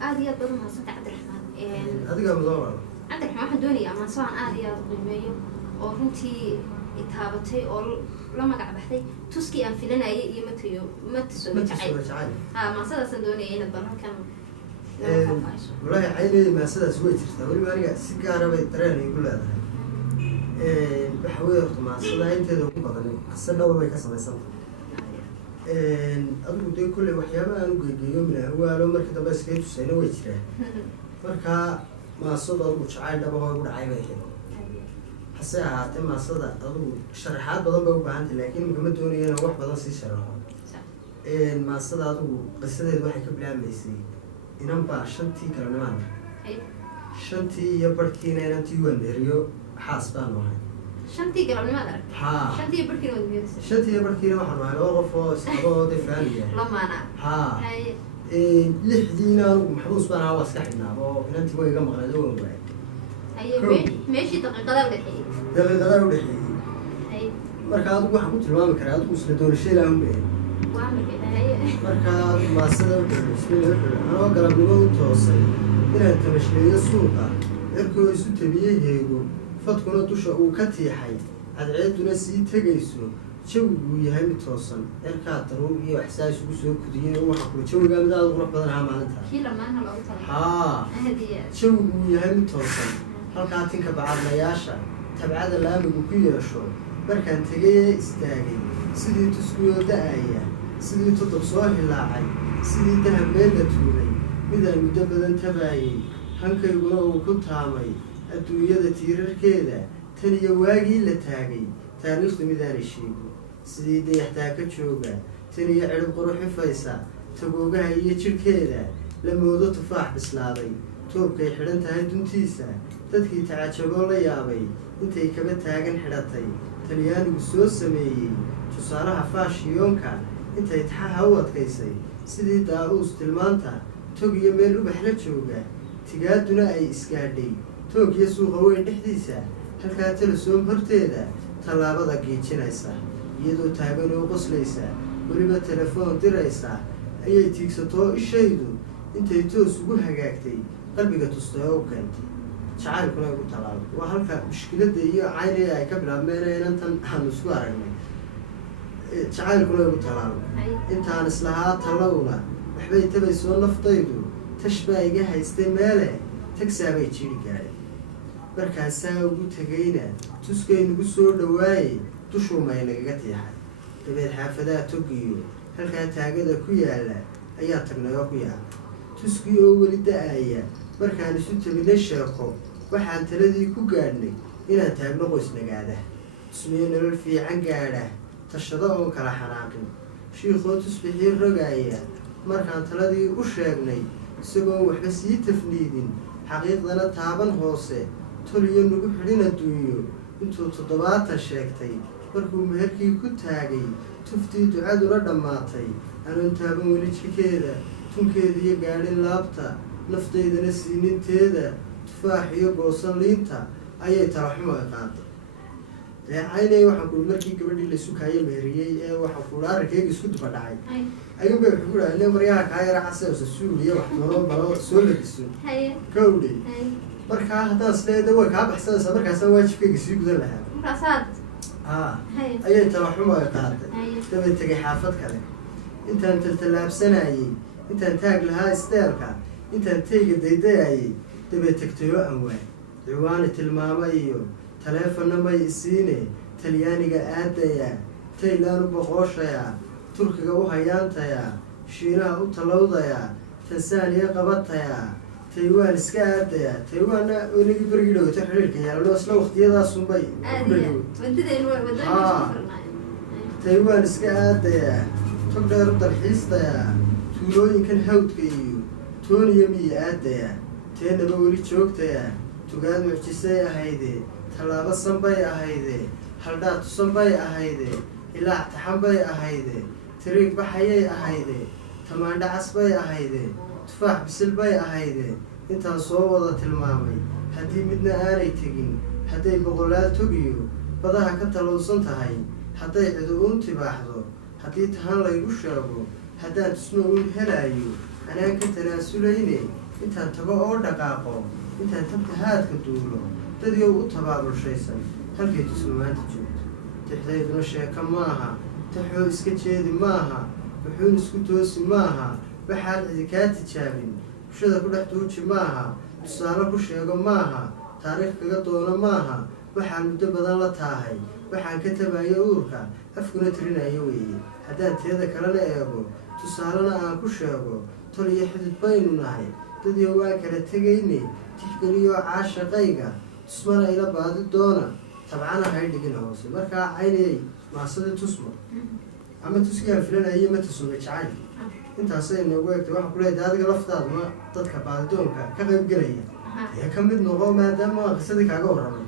عادي بدل ما صنت عبد الرحمن هذا قبل دور عبد الرحمن واحد دوني أما سواء عادي قيميه أو رنتي إتهابتي أو لما قاعد بحثي تسكي أن فيلنا أي يمتيو ما تسوي عادي ما صار صندوني هنا البرهان كان والله عيني ما صدق سويت تقولي ما رجع سكارة بيتراني يقول هذا بحاول ما صدق أنت ذو بدني السنة وما يكسر السنة أقول ده كل وحياة أنا يوم من هو لو مركز بس كيف سنة ويتره مركا ما صدق أقول شعار ده بقول عيبه حسها تم صدق أقول شرحات بدل بقول بعند لكن ممكن تقولي أنا واحد بدل سي شرحه ما صدق أقول قصة الواحد قبل عام يصير إنهم بعشرتي كلام شنتي يبركينا إنتي وندريو حاسبان واحد شنتي كلام ما أدرك شنتي يبركينا وندريو شنتي يبركينا واحد ما له غفوة سبعة دفعية لما أنا لحدينا محروس بنا عواس كحنا أو إنتي بقى جم غلدون واحد ماشي دقيقة ولا حي دقيقة ولا حي مركز واحد قلت له ما مكرر وصلتون الشيء لهم وعمل كده marka maasada anoo galabnimo u toosay inaan tamashleeyo suuqa cirkoo isu tabiyaheegu fadkuna dusha uu ka tiixay cadceeduna sii tegayso jawigu yahay mid toosan cirkaa daruur iyo waxsaas ugu soo kudiyay oo waxa kula jawigaa mid aad u qurux badan ahaa maalinta jawigu yahay mid toosan halkaa tinka bacadlayaasha tabcada laamigu ku yeesho markaan tegay istaagay sidii tuskuyoo da'aya sidii toddob soo hilaacay sidii dahab meel la tuuray midaan muddo badan tabaayay hankayguna uu ku taamay adduunyada tiirarkeeda tan iyo waagii la taagay taariikhdu midaanay sheegin sidii dayaxtaa ka jooga tan iyo cidhib quruxifaysa tagoogaha iyo jidhkeeda la moodo tufaax bislaaday toobkay xidhan tahay duntiisa dadkii tacajaboo la yaabay intay kaba taagan xidhatay talyaanigu soo sameeyey tusaalaha faashiyoonka intay taxaha u adkaysay sidii daa-uus tilmaanta tog iyo meel ubax la jooga tigaaduna ay isgaadhay toog iyo suuqa weyn dhexdiisa halkaa telesoom horteeda tallaabada giijinaysa iyadoo taagan oo qoslaysa weliba telefoon diraysa ayay tiigsatoo ishaydu intay toos ugu hagaagtay qalbiga tustay oo u keentay jacaylkuna igu tallaabay waa halka mushkiladda iyo caynaya ay ka bilaabmeen inantan aanu isku aragnay jacaylkuna igu tallaabay intaan islahaa tallowna waxbay tabaysoo naftaydu tash baa iga haystay meele tagsaabay jiri gaadhay markaasaa ugu tegayna tuskaynugu soo dhawaayey dushuumay nagaga tiixay dabeed xaafadaha togiyo halkaa taagada ku yaalla ayaa tagnayoo ku yaala tuskii oo weli da-aya markaan isu teginay sheeko waxaan taladii ku gaadhnay inaan taagno qoys nagaada tusmiyo nolol fiican gaadha tashado oon kala xanaaqin shiikhoo tusbixii rogaaya markaan taladii u sheegnay isagoon waxba sii tafniidin xaqiiqdana taaban hoose toliyo nagu xidhin adduunyo intuu 70 sheegtay markuu meherkii ku taagay tuftii ducaduna dhammaatay anoon taaban weli jikeeda tunkeeda iyo gaadhin laabta naftaydana siininteeda tufaax iyo goosan liinta ayay talaxumo ay qaaday caynay waxaan ku markii gabadhii la sukaayo meheriyey ee waxaan ku arkayga isku duba dhacay ayuu bay ku raadnay maryaha ka yara xasaas suuliyo wax toro baro soo lagiso kowdii markaa haddaan isleeyahay way kaa baxsanaysaa markaas waajibkayga sii gudan lahaa markaasaad ayay talaxumo ay qaaday dabay tegay xaafad kale intaan taltallaabsanayay intaan taag lahaa isteelka intaan tayga daydayayay dabay tagtayo aan waay ciwaani tilmaamo iyo taleefonna may isiine talyaaniga aadaya taylaan u boqooshaya turkiga u hayaantaya shiinaha u talowdaya tansaaniya qabataya taywaan iska aadaya taywaanna inagii berigii dhowata xiriirka yeelano isla waqtiyadaasunbay taywaan iska aadaya tog dheer u dalxiistaya tuulooyinkan hawdka iyo tooniya miya aadaya teenaba weli joogtaya tugaad mucjisay ahayde tallaabo sanbay ahayde haldhaa tusanbay ahayde ilaac taxanbay ahayde tiriig baxayay ahayde tamaandha casbay ahayde tufaax bisil bay ahayde intaan soo wada tilmaamay haddii midna aanay tegin hadday boqolaal togiyo badaha ka talowsan tahay hadday cidu uun tibaaxdo haddii tahan laygu sheego haddaan tusno uun helaayo anaan ka tanaasulayne intaan tago oo dhaqaaqo intaan tabta haadka duulo dadyow u tabaabulshaysan halkay tusma maanta joogto tixdayduna sheeka maaha taxoo iska jeedi maaha wuxuun isku toosi maaha waxaan cidi kaa tijaabin bulshada ku dhex tuuji maaha tusaale ku sheego maaha taariikh kaga doono maaha waxaan muddo badan la taahay waxaan ka tabayo uurka afkuna tirinayo weeye haddaan teeda kalena eego tusaalena aan ku sheego tol iyo xidid baynu nahay dadyo waan kala tegayne tixgeliyoo caashaqayga tusmana ila baadi doona tabcana hay dhigin hoose markaa caynayay maasadii tusmo ama tuskigaan filanayay ma tusumay jacayl intaasay noogu egtay waxaan kuleedahay adiga laftaadu ma dadka baadidoonka ka qayb gelaya ee ka mid noqo maadaama qisadii kaaga warramay